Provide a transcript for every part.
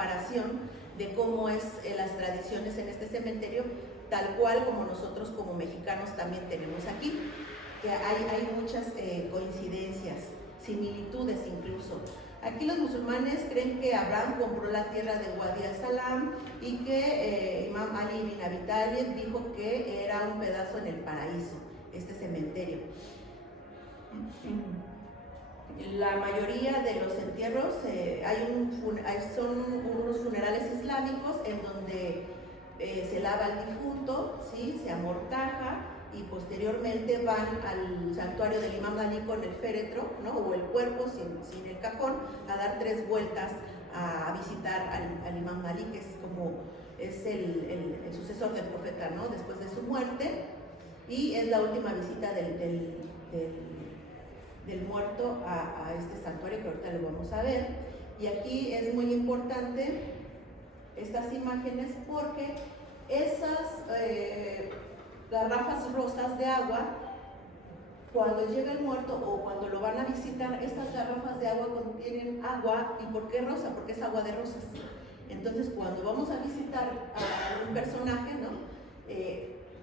comparación de cómo es las tradiciones en este cementerio, tal cual como nosotros como mexicanos también tenemos aquí, que hay muchas coincidencias, similitudes incluso. Aquí los musulmanes creen que Abraham compró la tierra de Wadi al-Salam y que Imam Ali bin Abi Talib dijo que era un pedazo en el paraíso, este cementerio. La mayoría de los entierros son unos funerales islámicos en donde se lava al difunto, ¿sí? Se amortaja y posteriormente van al santuario del Imam Ali con el féretro, ¿no? O el cuerpo sin el cajón, a dar 3 vueltas a visitar al Imam Ali, que es el sucesor del profeta, ¿no? Después de su muerte, y es la última visita del muerto a este santuario, que ahorita lo vamos a ver. Y aquí es muy importante estas imágenes porque esas garrafas rosas de agua, cuando llega el muerto o cuando lo van a visitar, estas garrafas de agua contienen agua. ¿Y por qué rosa? Porque es agua de rosas. Entonces, cuando vamos a visitar a un personaje, ¿no?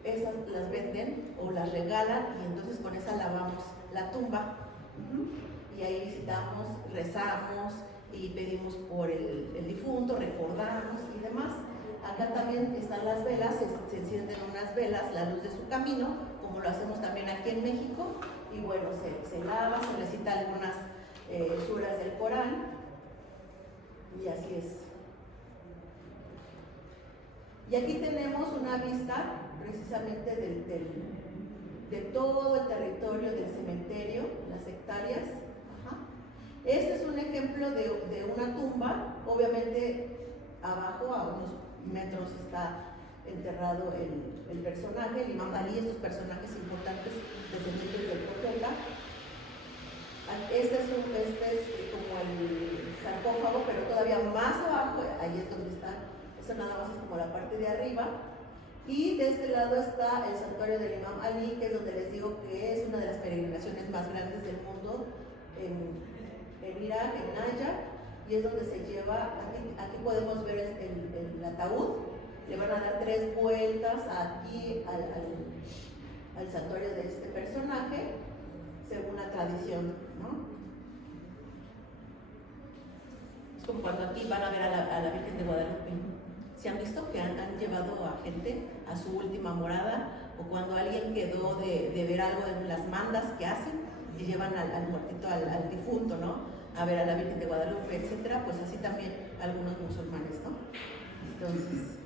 Esas las venden o las regalan, y entonces con esa lavamos la tumba. Y ahí visitamos, rezamos y pedimos por el difunto, recordamos y demás. Acá también están las velas, se encienden unas velas, la luz de su camino, como lo hacemos también aquí en México. Y bueno, se lava, se recita algunas suras del Corán, y así es. Y aquí tenemos una vista precisamente de todo el territorio del cementerio, las hectáreas. Este es un ejemplo de una tumba. Obviamente abajo, a unos metros, está enterrado el personaje, el Imam Ali, estos personajes importantes descendientes del profeta. Este es como el sarcófago, pero todavía más abajo, ahí es donde está. Eso nada más es como la parte de arriba. Y de este lado está el santuario del Imam Ali, que es donde les digo que es una de las peregrinaciones más grandes del mundo, en Irak, en Naya, y es donde se lleva. Aquí podemos ver el ataúd. Le van a dar 3 vueltas aquí al santuario de este personaje, según la tradición, ¿no? Es como cuando aquí van a ver a la Virgen de Guadalupe. ¿Se han visto que han llevado a gente a su última morada? O cuando alguien quedó de ver algo en las mandas que hacen y llevan al muertito, al difunto, ¿no? A ver a la Virgen de Guadalupe, etcétera. Pues así también algunos musulmanes, ¿no? Entonces,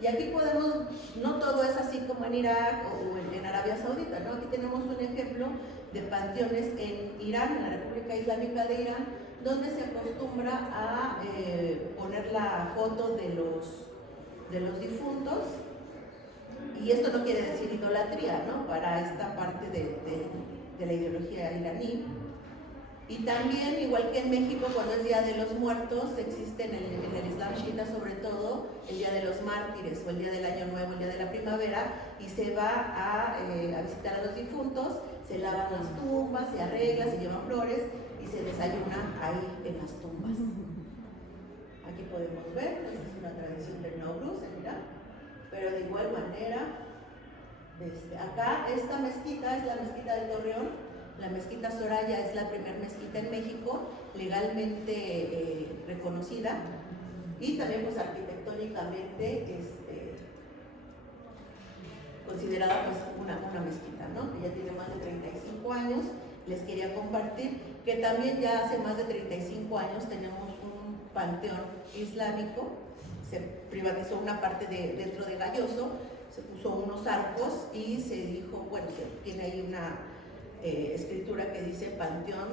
y aquí podemos, no todo es así como en Irak o en Arabia Saudita, ¿no? Aquí tenemos un ejemplo de panteones en Irán, en la República Islámica de Irán, donde se acostumbra a poner la foto de los difuntos. Y esto no quiere decir idolatría, ¿no? Para esta parte de la ideología iraní. Y también, igual que en México, cuando es Día de los Muertos, existe en el Islam chiita sobre todo el Día de los Mártires, o el Día del Año Nuevo, el Día de la Primavera, y se va a visitar a los difuntos, se lavan las tumbas, se arreglan, se llevan flores y se desayuna ahí en las tumbas. Aquí podemos ver, esta es una tradición del Nowruz en Irak, pero de igual manera, acá esta mezquita es la mezquita de Torreón. La mezquita Soraya es la primera mezquita en México legalmente reconocida, y también pues arquitectónicamente considerada pues una mezquita, ¿no? Que ya tiene más de 35 años. Les quería compartir que también ya hace más de 35 años tenemos un panteón islámico. Se privatizó una parte dentro de Galloso, se puso unos arcos y se dijo, bueno, tiene ahí una escritura que dice Panteón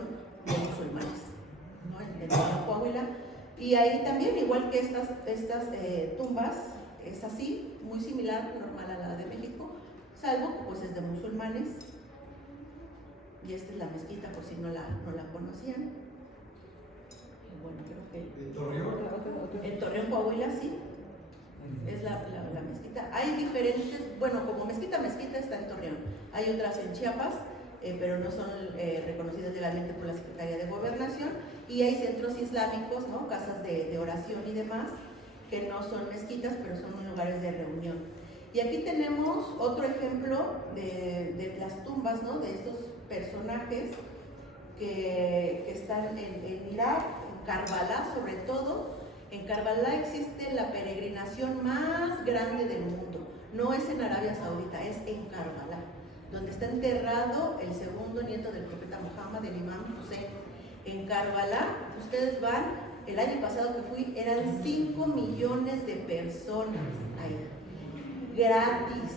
de Musulmanes, ¿no? En Coahuila. Y ahí también, igual que estas tumbas, es así, muy similar, normal a la de México, salvo que pues es de musulmanes. Y esta es la mezquita, por si no la conocían. Bueno, creo que ¿En Torreón? en Torreón, Coahuila, sí. Es la mezquita. Hay diferentes, bueno, como mezquita está en Torreón. Hay otras en Chiapas, pero no son reconocidas legalmente por la Secretaría de Gobernación. y hay centros islámicos, ¿no? Casas de oración y demás, que no son mezquitas, pero son lugares de reunión. Y aquí tenemos otro ejemplo de las tumbas, ¿no? De estos personajes que están en Irak, en Karbala sobre todo. En Karbala existe la peregrinación más grande del mundo. No es en Arabia Saudita, es en Karbala, donde está enterrado el segundo nieto del profeta Muhammad, el imam Hussein. En Karbala, ustedes van, el año pasado que fui, eran 5 millones de personas ahí, gratis.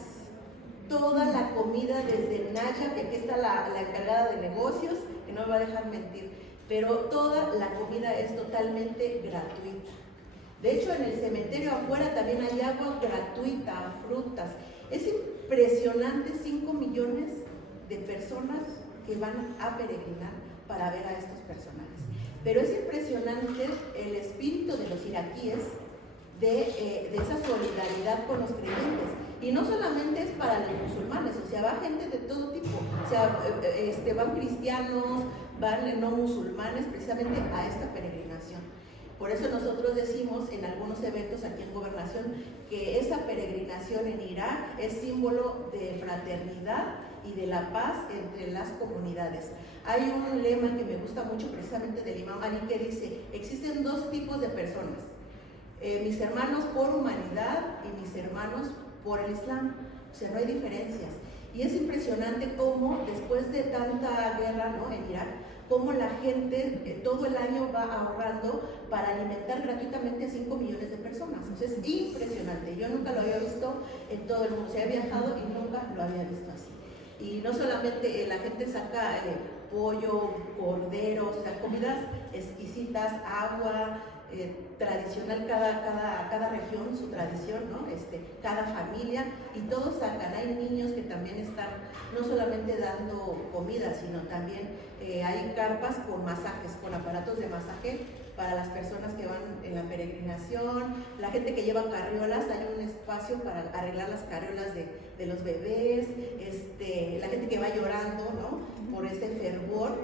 Toda la comida desde Naya, que aquí está la encargada de negocios, que no me va a dejar mentir, pero toda la comida es totalmente gratuita. De hecho, en el cementerio afuera también hay agua gratuita, frutas. Es impresionante, 5 millones de personas que van a peregrinar para ver a estos personajes. Pero es impresionante el espíritu de los iraquíes de esa solidaridad con los creyentes. Y no solamente es para los musulmanes, o sea, va gente de todo tipo. O sea, van cristianos, van no musulmanes precisamente a esta peregrinación. Por eso nosotros decimos en algunos eventos aquí en Gobernación que esa peregrinación en Irak es símbolo de fraternidad y de la paz entre las comunidades. Hay un lema que me gusta mucho precisamente del Imam Ali que dice: existen dos tipos de personas, mis hermanos por humanidad y mis hermanos por el Islam. O sea, no hay diferencias. Y es impresionante cómo después de tanta guerra, ¿no?, en Irak, cómo la gente todo el año va ahorrando para alimentar gratuitamente a 5 millones de personas. O sea, es impresionante. Yo nunca lo había visto en todo el mundo. Se había viajado y nunca lo había visto así. Y no solamente la gente saca pollo, cordero, o sea, comidas exquisitas, agua, tradicional, cada región, su tradición, ¿no? Cada familia, y todos sacan. Hay niños que también están no solamente dando comida, sino también hay carpas con masajes, con aparatos de masaje para las personas que van en la peregrinación. La gente que lleva carriolas, hay un espacio para arreglar las carriolas de los bebés, la gente que va llorando, ¿no?, por ese fervor,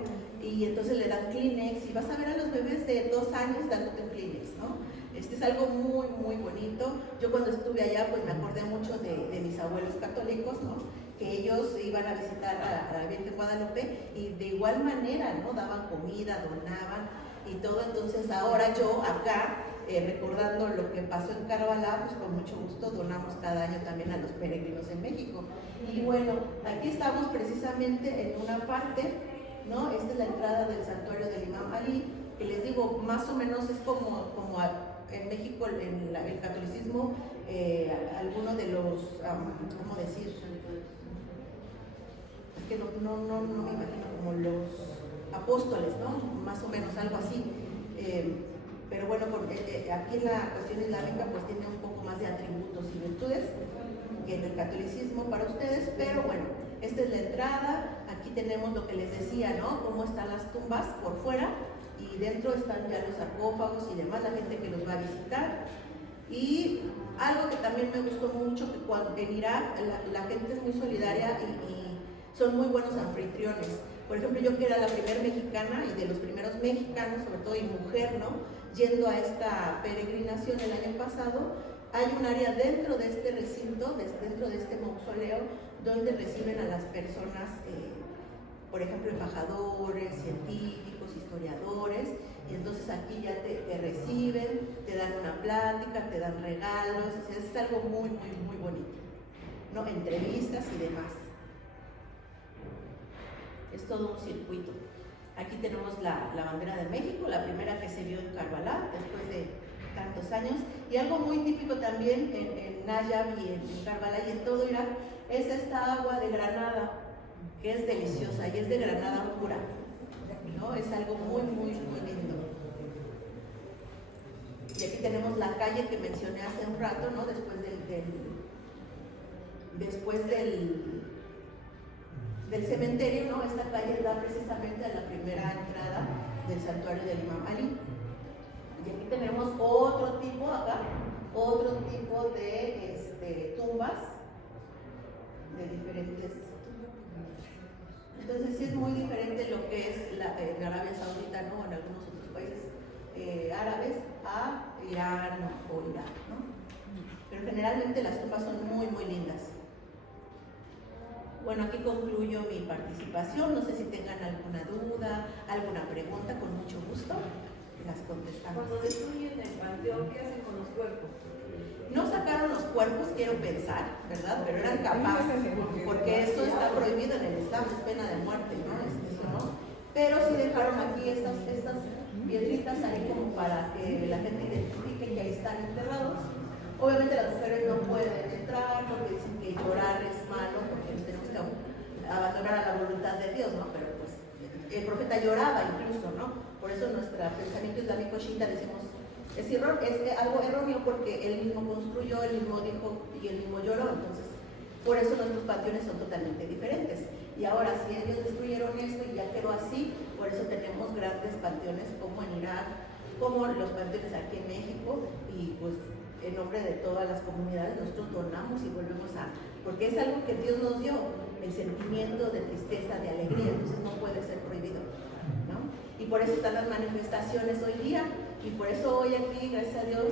y entonces le dan Kleenex, y vas a ver a los bebés de 2 años dándote un Kleenex, ¿no? Es algo muy, muy bonito. Yo cuando estuve allá, pues me acordé mucho de mis abuelos católicos, ¿no?, que ellos iban a visitar a la Virgen Guadalupe y de igual manera, ¿no?, daban comida, donaban y todo. Entonces ahora yo acá, recordando lo que pasó en Karbala, pues con mucho gusto donamos cada año también a los peregrinos en México. Y bueno, aquí estamos precisamente en una parte, ¿no? Esta es la entrada del santuario del Imam Ali, que les digo, más o menos es como en México, en el catolicismo, alguno de los, ¿cómo decir? Es que no me imagino, como los apóstoles, ¿no? Más o menos, algo así. Pero bueno, aquí en la cuestión islámica pues tiene un poco más de atributos y virtudes que en el catolicismo para ustedes, pero bueno, esta es la entrada. Aquí tenemos lo que les decía, ¿no?, cómo están las tumbas por fuera, y dentro están ya los sarcófagos y demás, la gente que los va a visitar. Y algo que también me gustó mucho, que cuando en Irak la gente es muy solidaria y son muy buenos anfitriones. Por ejemplo, yo que era la primera mexicana y de los primeros mexicanos, sobre todo, y mujer, ¿no?, yendo a esta peregrinación el año pasado, hay un área dentro de este recinto, dentro de este mausoleo, donde reciben a las personas, por ejemplo, embajadores, científicos, historiadores, y entonces aquí ya te reciben, te dan una plática, te dan regalos. O sea, es algo muy, muy, muy bonito, ¿no?, entrevistas y demás. Es todo un circuito. Aquí tenemos la bandera de México, la primera que se vio en Karbala después de tantos años, y algo muy típico también en Nayab y en Karbala y en todo Irak es esta agua de granada, que es deliciosa y es de granada pura, ¿no? Es algo muy, muy, muy lindo. Y aquí tenemos la calle que mencioné hace un rato, ¿no?, después del cementerio, ¿no? Esta calle da precisamente a la primera entrada del santuario del Imam Ali. Y aquí tenemos otro tipo de tumbas de diferentes. Entonces sí es muy diferente lo que es en Arabia Saudita, ¿no?, en algunos otros árabes a Irán o Irak, ¿no? Pero generalmente las tumbas son muy, muy lindas. Bueno, aquí concluyo mi participación. No sé si tengan alguna duda, alguna pregunta, con mucho gusto las contestamos. Cuando destruyen el panteón, ¿qué hacen con los cuerpos? No sacaron los cuerpos, quiero pensar, ¿verdad? Pero eran capaces, porque esto está prohibido en el Islam, es pena de muerte, ¿no? Eso, ¿no? Pero sí dejaron aquí estas piedritas ahí como para que la gente identifique que ahí están enterrados. Obviamente las mujeres no pueden entrar porque dicen que llorar es malo, porque nos tenemos que abandonar a la voluntad de Dios, ¿no? Pero pues el profeta lloraba incluso, ¿no? Por eso nuestro pensamiento islámico Shinta decimos es algo erróneo, porque él mismo construyó, él mismo dijo y él mismo lloró. Entonces, por eso nuestros panteones son totalmente diferentes. Y ahora, si ellos destruyeron esto y ya quedó así, por eso tenemos grandes panteones como en Irak, como los panteones aquí en México, y pues en nombre de todas las comunidades nosotros donamos y volvemos porque es algo que Dios nos dio, el sentimiento de tristeza, de alegría, entonces no puede ser prohibido, ¿no? Y por eso están las manifestaciones hoy día, y por eso hoy aquí, gracias a Dios,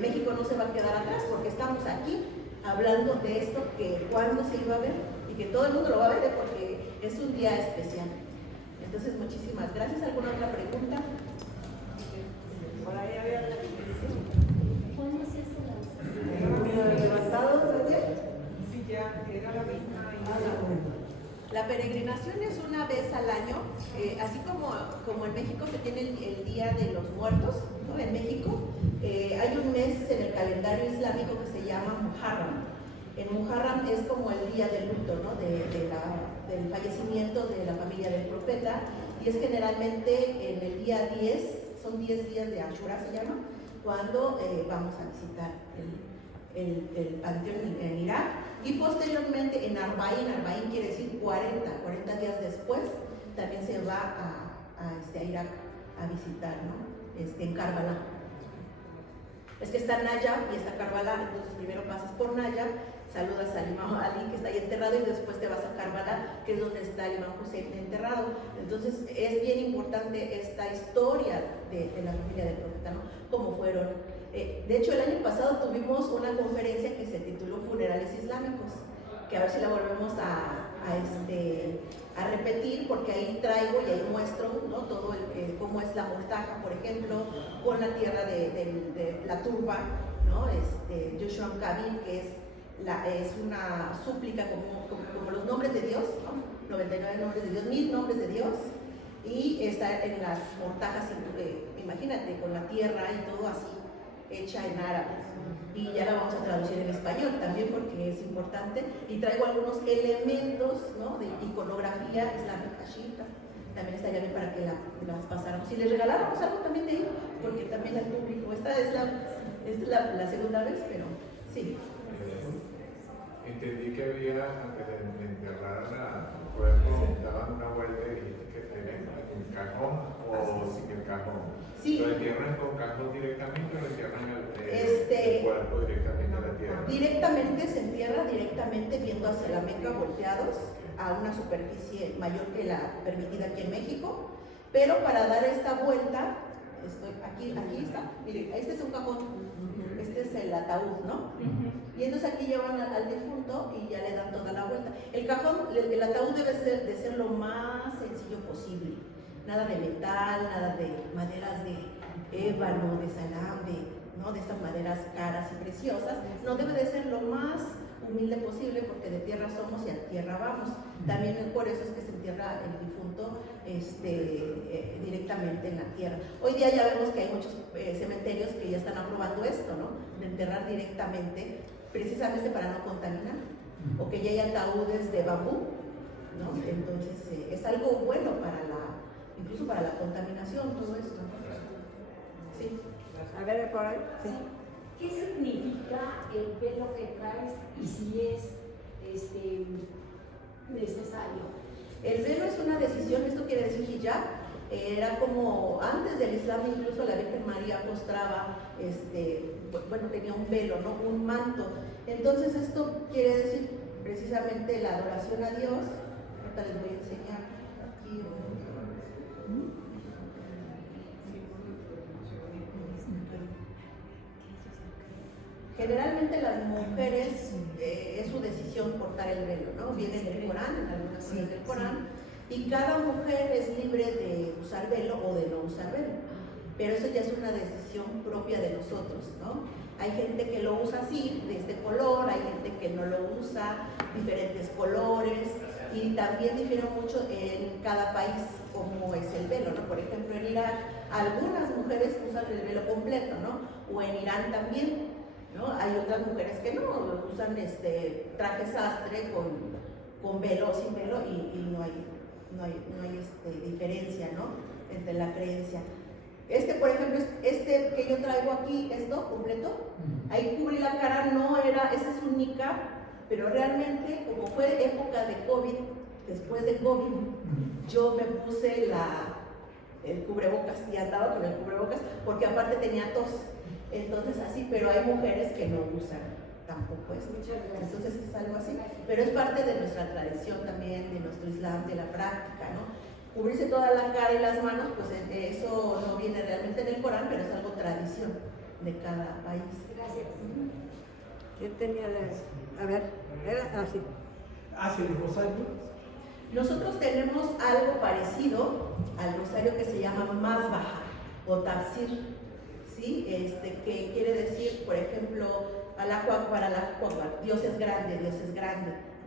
México no se va a quedar atrás, porque estamos aquí hablando de esto, que cuándo se iba a ver, y que todo el mundo lo va a ver, porque es un día especial. Entonces, muchísimas gracias. ¿Alguna otra pregunta? Por ahí había la ¿Cuándo se hace la ¿Levantados ayer? Sí, ya era la misma. La peregrinación es una vez al año, así como en México se tiene el Día de los Muertos, ¿no? En México hay un mes en el calendario islámico que se llama Muharram. En Muharram es como el día del luto, ¿no? Del fallecimiento de la familia del profeta, y es generalmente en el día 10, son 10 días de Ashura se llama, cuando vamos a visitar el panteón en Irak. Y posteriormente en Arbaín quiere decir 40 días después, también se va a Irak a visitar, ¿no? En Karbala. Es que está Najaf y está Karbala, entonces primero pasas por Najaf, saludas al Imam Ali que está ahí enterrado, y después te vas a Karbala, que es donde está el Imam Hussein enterrado. Entonces es bien importante esta historia de la familia del profeta, ¿no? Como fueron. De hecho, el año pasado tuvimos una conferencia que se tituló Funerales Islámicos, que a ver si la volvemos a repetir, porque ahí traigo y ahí muestro, ¿no? Todo cómo es la mortaja, por ejemplo, con la tierra de la turba, ¿no? Joshua Kabir, que es una súplica como los nombres de Dios, ¿no? 99 nombres de Dios, 1000 nombres de Dios, y está en las mortajas, imagínate, con la tierra y todo así, hecha en árabe, y ya la vamos a traducir en español también porque es importante, y traigo algunos elementos, ¿no? De iconografía islámica chiita, también estaría bien para que las pasáramos y les regaláramos algo también de ahí, porque también al público, esta es la segunda vez, pero sí. Entendí que había, antes de enterrar al cuerpo, daban una vuelta y dijiste que tenían un cajón o sin el cajón. Sí. ¿Lo entierran con cajón directamente o lo entierran el cuerpo directamente a la tierra? Directamente se entierra directamente viendo hacia la Meca, volteados a una superficie mayor que la permitida aquí en México, pero para dar esta vuelta, aquí está, miren, este es un cajón, este es el ataúd, ¿no? Y entonces aquí llevan al difunto y ya le dan toda la vuelta. El cajón, el ataúd debe de ser lo más sencillo posible, nada de metal, nada de maderas de ébano, de salambre, ¿no? De estas maderas caras y preciosas. No debe de ser lo más humilde posible, porque de tierra somos y a tierra vamos. También por eso es que se entierra el difunto directamente en la tierra. Hoy día ya vemos que hay muchos cementerios que ya están aprobando esto, ¿no? De enterrar directamente, precisamente para no contaminar, o que ya hay ataúdes de bambú, ¿no? Entonces es algo bueno incluso para la contaminación, todo esto, ¿no? Sí. A ver, por ahí. Sí. ¿Qué significa el velo que traes y si es necesario? El velo es una decisión, esto quiere decir hijab, era como antes del Islam, incluso la Virgen María postraba, tenía un velo, ¿no? Un manto. Entonces esto quiere decir precisamente la adoración a Dios. Ahorita les voy a enseñar aquí. Generalmente las mujeres es su decisión cortar el velo, ¿no? Viene del Corán, en algunas cosas del Corán, y cada mujer es libre de usar velo o de no usar velo. Pero eso ya es una decisión propia de nosotros, ¿no? Hay gente que lo usa así, de este color, hay gente que no lo usa, diferentes colores, y también difiere mucho en cada país cómo es el velo, ¿no? Por ejemplo, en Irak, algunas mujeres usan el velo completo, ¿no? O en Irán también, ¿no? Hay otras mujeres que no, usan traje sastre con velo o sin velo, y no hay diferencia, ¿no? Entre la creencia. Por ejemplo, que yo traigo aquí, esto completo, ahí cubrí la cara, ese es un niqab, pero realmente, como fue época de COVID, después de COVID, yo me puse el cubrebocas y andaba con el cubrebocas, porque aparte tenía tos, entonces así, pero hay mujeres que no usan tampoco eso, entonces es algo así, pero es parte de nuestra tradición también, de nuestro Islam, de la práctica, ¿no? Cubrirse toda la cara y las manos, pues eso no viene realmente en el Corán, pero es algo tradición de cada país. Gracias. Yo tenía a ver, era así. ¿Hace el rosario? Nosotros tenemos algo parecido al rosario que se llama Masbaha o Tafsir, ¿sí? Que quiere decir, por ejemplo, Allahu Akbar, Allahu Akbar, Dios es grande,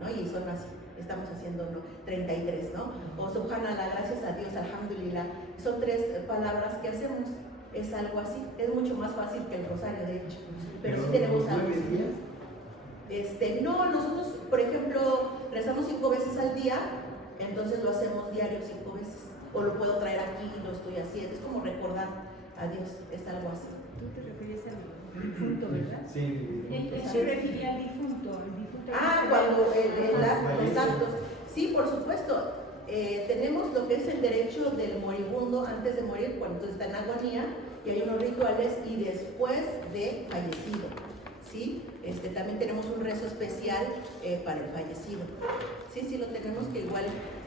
¿no? Y son así. Estamos haciendo 33, ¿no? O Subhanallah, gracias a Dios, Alhamdulillah. Son 3 palabras que hacemos, es algo así. Es mucho más fácil que el rosario, de hecho. Pero sí tenemos algo. No, nosotros, por ejemplo, rezamos 5 veces al día, entonces lo hacemos diario 5 veces. O lo puedo traer aquí y lo estoy haciendo. Es como recordar a Dios, es algo así. Tú te referías al difunto, ¿verdad? Sí. Él se refería al difunto. Cuando los actos. Sí, por supuesto. Tenemos lo que es el derecho del moribundo antes de morir, cuando está en agonía, y hay unos rituales, y después de fallecido. ¿Sí? También tenemos un rezo especial para el fallecido. Sí, lo tenemos, que igual,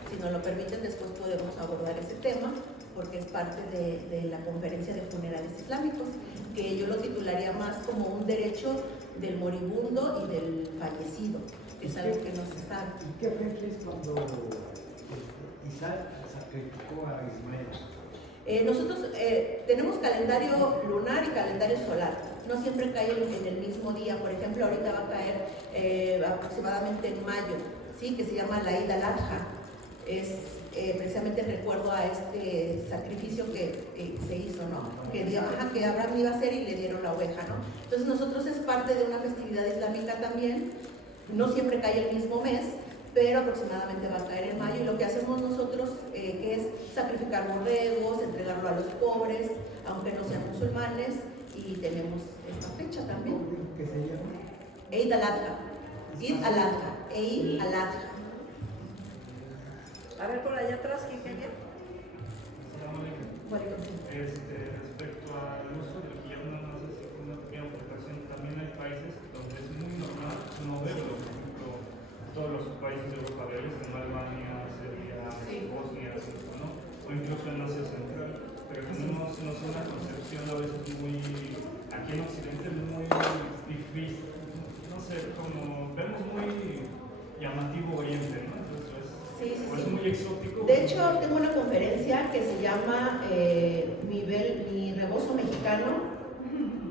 si nos lo permiten, después podemos abordar ese tema, porque es parte de la conferencia de funerales islámicos, que yo lo titularía más como un derecho del moribundo y del fallecido, que es algo que no se sabe. ¿Y qué fecha es cuando Isaac sacrificó a Ismael? Nosotros tenemos calendario lunar y calendario solar. No siempre cae en el mismo día. Por ejemplo, ahorita va a caer aproximadamente en mayo, ¿sí? Que se llama la Eid al-Adha. Es precisamente en recuerdo a este sacrificio que se hizo, ¿no? Que Abraham iba a hacer y le dieron la oveja, ¿no? Entonces nosotros es parte de una festividad islámica también. No siempre cae el mismo mes, pero aproximadamente va a caer en mayo, y lo que hacemos nosotros que es sacrificar borregos, entregarlo a los pobres, aunque no sean musulmanes, y tenemos esta fecha también. ¿Qué se llama? Eid al-Adha. Eid al-Adha. Eid al-Adha. A ver, por allá atrás, ¿quién quería? Respecto al uso del hijab, nada más así como una pequeña observación, también hay países donde es muy normal no verlo. Por ejemplo, todos los países de Europa del Este, en Albania, Serbia, Bosnia, ¿no? O incluso en Asia Central. Pero tenemos una concepción a veces muy, aquí en Occidente, muy difícil, no sé, como vemos muy llamativo Oriente, ¿no? Entonces, es muy exótico. De hecho, tengo una conferencia que se llama Mi rebozo mexicano,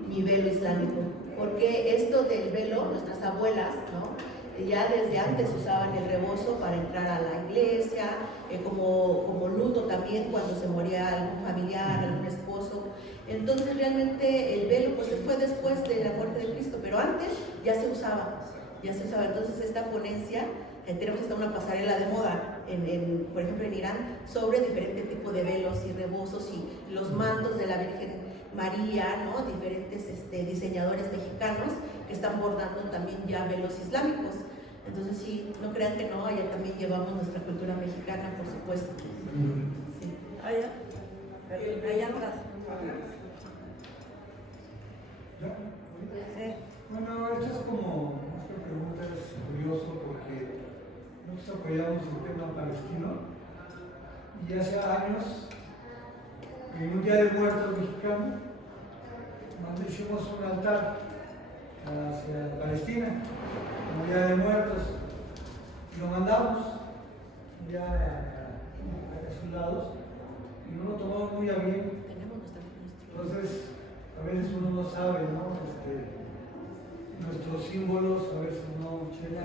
mi velo islámico. Porque esto del velo, nuestras abuelas, ¿no? Ya desde antes usaban el rebozo para entrar a la iglesia, como luto también cuando se moría algún familiar, algún esposo. Entonces realmente el velo pues fue después de la muerte de Cristo, pero antes ya se usaba. Entonces esta ponencia, tenemos hasta una pasarela de moda, por ejemplo en Irán, sobre diferentes tipos de velos y rebozos y los mantos de la Virgen María, ¿no? Diferentes diseñadores mexicanos que están bordando también ya velos islámicos. Entonces sí, no crean que no, allá también llevamos nuestra cultura mexicana, por supuesto. Sí. Allá atrás. Bueno, esto es como, esta pregunta es curioso porque nosotros apoyamos el tema palestino y hace años, en un día de muertos mexicano, hicimos un altar hacia Palestina, como Día de Muertos, y lo mandamos ya a esos lados, y no lo tomamos muy a bien. Tenemos nuestra Entonces, a veces uno no sabe, ¿no? Nuestros símbolos, a veces no checa.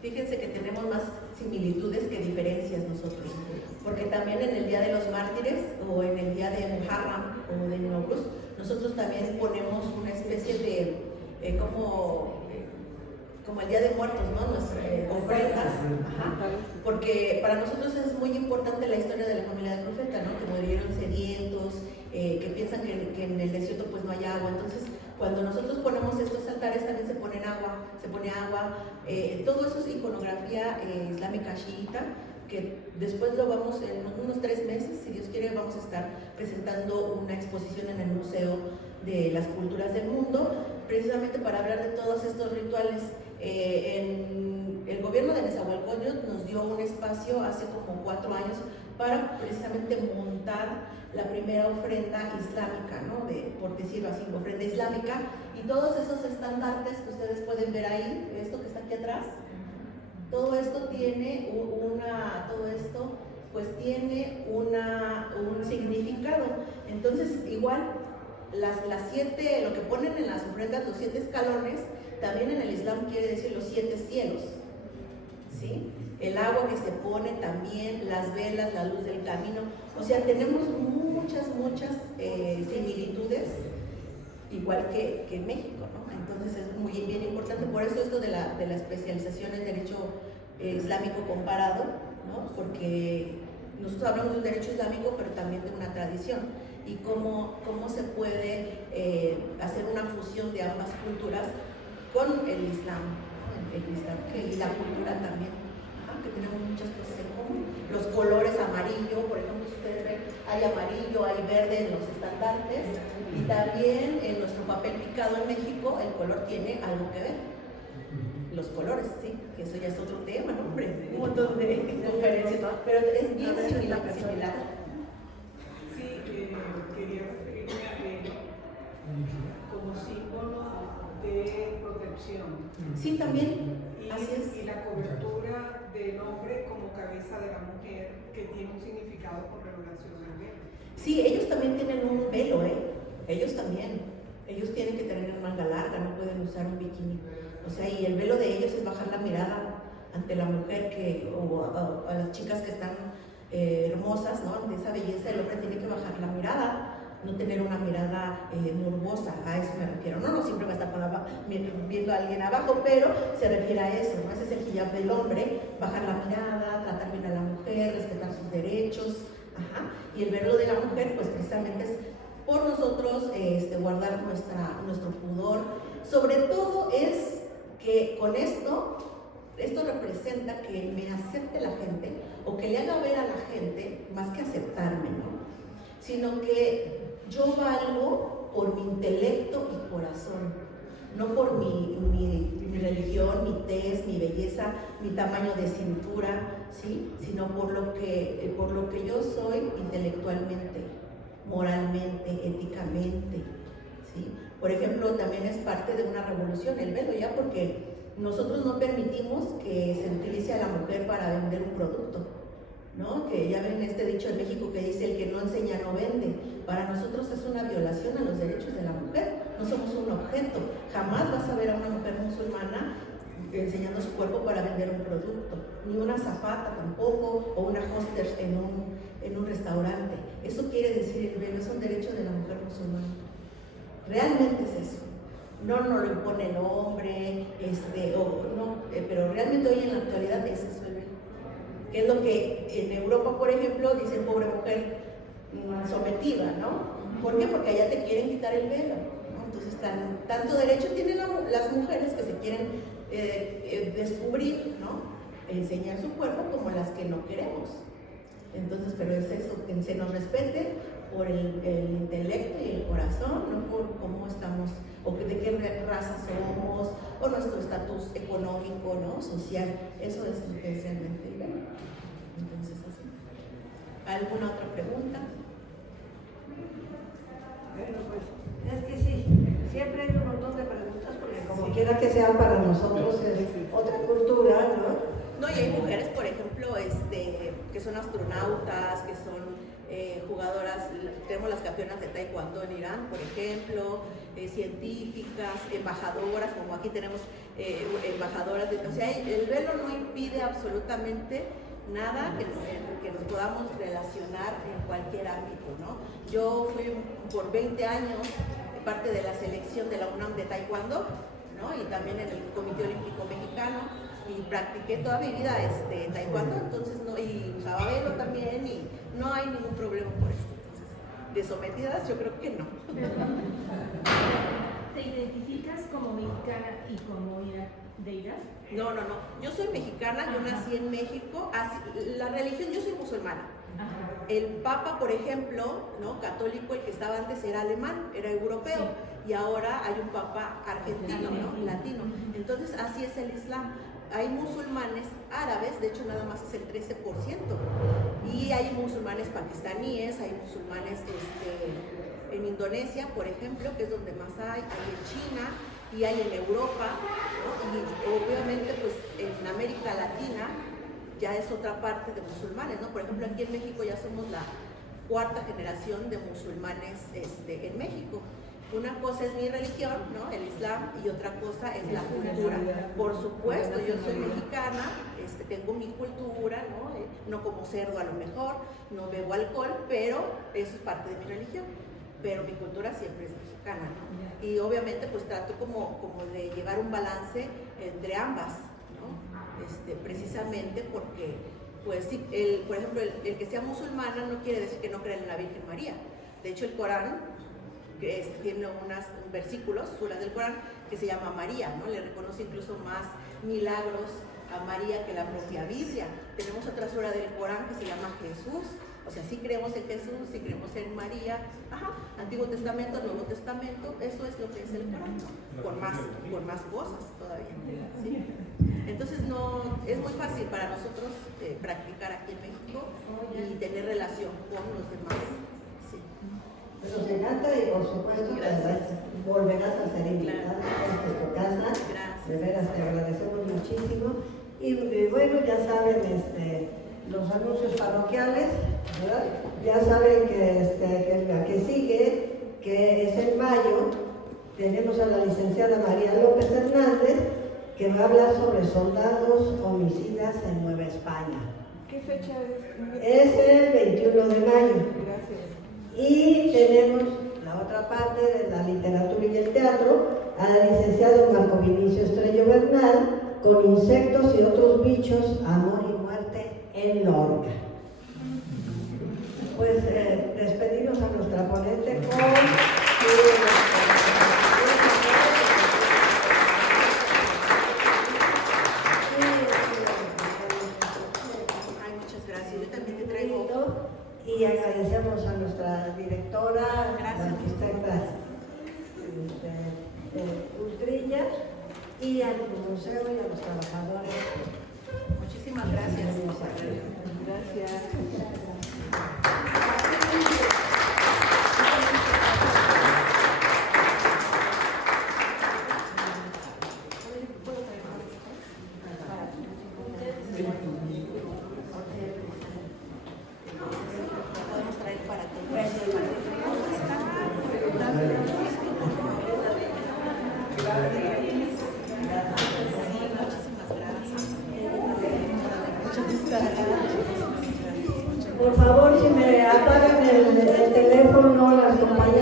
Fíjense que tenemos más similitudes que diferencias nosotros, porque también en el Día de los Mártires o en el Día de Muharram o de Nowruz, nosotros también ponemos una especie de como el Día de Muertos, ¿no? Nuestras ofrendas, porque para nosotros es muy importante la historia de la familia del profeta, ¿no? Que murieron sedientos, que piensan que en el desierto pues no hay agua. Entonces, cuando nosotros ponemos estos altares también se pone agua, todo eso es iconografía islámica chiita, que después lo vamos, en unos 3 meses, si Dios quiere, vamos a estar presentando una exposición en el Museo de las Culturas del Mundo, precisamente para hablar de todos estos rituales. El gobierno de Nezahualcóyotl nos dio un espacio hace como 4 años para precisamente montar la primera ofrenda islámica, ¿no? Por decirlo así, ofrenda islámica, y todos esos estandartes que ustedes pueden ver ahí, esto que está aquí atrás, todo esto tiene un significado. Entonces, igual, las 7, lo que ponen en las ofrendas, los 7 escalones, también en el Islam quiere decir los 7 cielos, ¿sí? El agua que se pone también, las velas, la luz del camino. O sea, tenemos muchas similitudes, igual que en México, ¿no? Entonces es muy bien importante, por eso esto de la especialización en derecho islámico comparado, ¿no? Porque nosotros hablamos de un derecho islámico, pero también de una tradición, y cómo se puede hacer una fusión de ambas culturas con el Islam, y la cultura también, que tenemos muchas cosas en común. Los colores amarillo, por ejemplo, si ustedes ven, hay amarillo, hay verde en los estandartes, y también en nuestro papel picado en México el color tiene algo que ver. Los colores, sí, que eso ya es otro tema, ¿no? Hombre, un montón de conferencias, pero es bien similar. Sí, quería referirme a velo como símbolo de protección. Sí, también, así es. Y la cobertura del hombre como cabeza de la mujer, que tiene un significado con revelación del velo. Sí, ellos también tienen un velo, ellos también. Ellos tienen que tener manga larga, no pueden usar un bikini. O sea, y el velo de ellos es bajar la mirada ante la mujer o a las chicas que están hermosas, ¿no? Ante esa belleza, el hombre tiene que bajar la mirada, no tener una mirada morbosa, a eso me refiero. No siempre va a estar viendo a alguien abajo, pero se refiere a eso, ¿no? Ese es el hijab del hombre, bajar la mirada, tratar bien a la mujer, respetar sus derechos, y el velo de la mujer, pues precisamente es por nosotros guardar nuestro pudor. Sobre todo es que con esto representa que me acepte la gente, o que le haga ver a la gente, más que aceptarme, ¿no? Sino que yo valgo por mi intelecto y corazón, no por mi religión, mi tez, mi belleza, mi tamaño de cintura, ¿sí? Sino por lo que yo soy intelectualmente, moralmente, éticamente, ¿sí? Por ejemplo, también es parte de una revolución el velo, ya, porque nosotros no permitimos que se utilice a la mujer para vender un producto, ¿no? Que ya ven este dicho en México que dice: el que no enseña no vende. Para nosotros es una violación a los derechos de la mujer, no somos un objeto. Jamás vas a ver a una mujer musulmana enseñando su cuerpo para vender un producto, ni una azafata tampoco, o una hostess en un restaurante. Eso quiere decir el velo, es un derecho de la mujer musulmana. Realmente es eso. No lo impone el hombre, pero realmente hoy en la actualidad es eso el velo. Que es lo que en Europa, por ejemplo, dicen pobre mujer sometida, ¿no? ¿Por qué? Porque allá te quieren quitar el velo, ¿no? Entonces, tanto derecho tienen las mujeres que se quieren descubrir, ¿no? Enseñar su cuerpo, como las que no queremos. Entonces, pero es eso, que se nos respete por el intelecto y el corazón, no por cómo estamos, o de qué raza somos, o nuestro estatus económico, ¿no? Social. Eso es esencialmente el velo. Entonces, así. ¿Alguna otra pregunta? Bueno, pues es que sí quiera que sea, para nosotros es otra cultura, ¿no? No, y hay mujeres, por ejemplo, que son astronautas, que son jugadoras, tenemos las campeonas de taekwondo en Irán, por ejemplo, científicas, embajadoras, como aquí tenemos embajadoras, o sea, el velo no impide absolutamente nada que nos podamos relacionar en cualquier ámbito, ¿no? Yo fui por 20 años parte de la selección de la UNAM de taekwondo, ¿no? Y también en el Comité Olímpico Mexicano, y practiqué toda mi vida taekwondo, entonces no, y usaba velo también, y no hay ningún problema por esto. Entonces, de sometidas yo creo que no. ¿Te identificas como mexicana y como de Irán? No. Yo soy mexicana, yo nací en México. La religión, yo soy musulmana. Ajá. El Papa, por ejemplo, ¿no? Católico, el que estaba antes era alemán, era europeo, sí. Y ahora hay un Papa argentino, ¿no? Latino. Entonces, así es el Islam. Hay musulmanes árabes, de hecho nada más es el 13%, y hay musulmanes pakistaníes, hay musulmanes en Indonesia, por ejemplo, que es donde más hay en China y hay en Europa, ¿no? Y obviamente pues en América Latina ya es otra parte de musulmanes, ¿no? Por ejemplo, aquí en México ya somos la 4ª generación de musulmanes en México. Una cosa es mi religión, ¿no? El Islam, y otra cosa es la cultura. Por supuesto, yo soy mexicana, tengo mi cultura, ¿no? No como cerdo a lo mejor, no bebo alcohol, pero eso es parte de mi religión. Pero mi cultura siempre es mexicana, ¿no? Y obviamente pues trato como de llevar un balance entre ambas, ¿no? Precisamente porque, pues sí, por ejemplo, el que sea musulmana no quiere decir que no crea en la Virgen María. De hecho, el Corán tiene unos versículos, suras del Corán, que se llama María, ¿no? Le reconoce incluso más milagros a María que la propia Biblia. Tenemos otra sura del Corán que se llama Jesús. O sea, sí creemos en Jesús, sí creemos en María, Antiguo Testamento, Nuevo Testamento, eso es lo que es el Corán, ¿no? Por más cosas todavía, ¿sí? Entonces es muy fácil para nosotros practicar aquí en México y tener relación con los demás, sí. Nos encanta y por supuesto volverás a ser invitada a tu casa. Gracias. De veras te agradecemos muchísimo. Y bueno, ya saben los anuncios parroquiales, ¿verdad? Ya saben que la que sigue, que es en mayo, tenemos a la licenciada María López Hernández, que va a hablar sobre soldados homicidas en Nueva España. ¿Qué fecha es? Es el 21 de mayo. Gracias. Y tenemos la otra parte de la literatura y el teatro, al licenciado Marco Vinicio Estrello Bernal, con insectos y otros bichos, amor y muerte en Lorca. Pues despedimos a nuestra ponente con... Ay, muchas gracias. Yo también te traigo. Y agradecemos a nuestra directora, Gracias. la arquitecta Utrilla, y al museo y a los trabajadores. Muchísimas gracias. Gracias. Podemos traer para todos. Por favor, si me apagan el teléfono, las compañeras.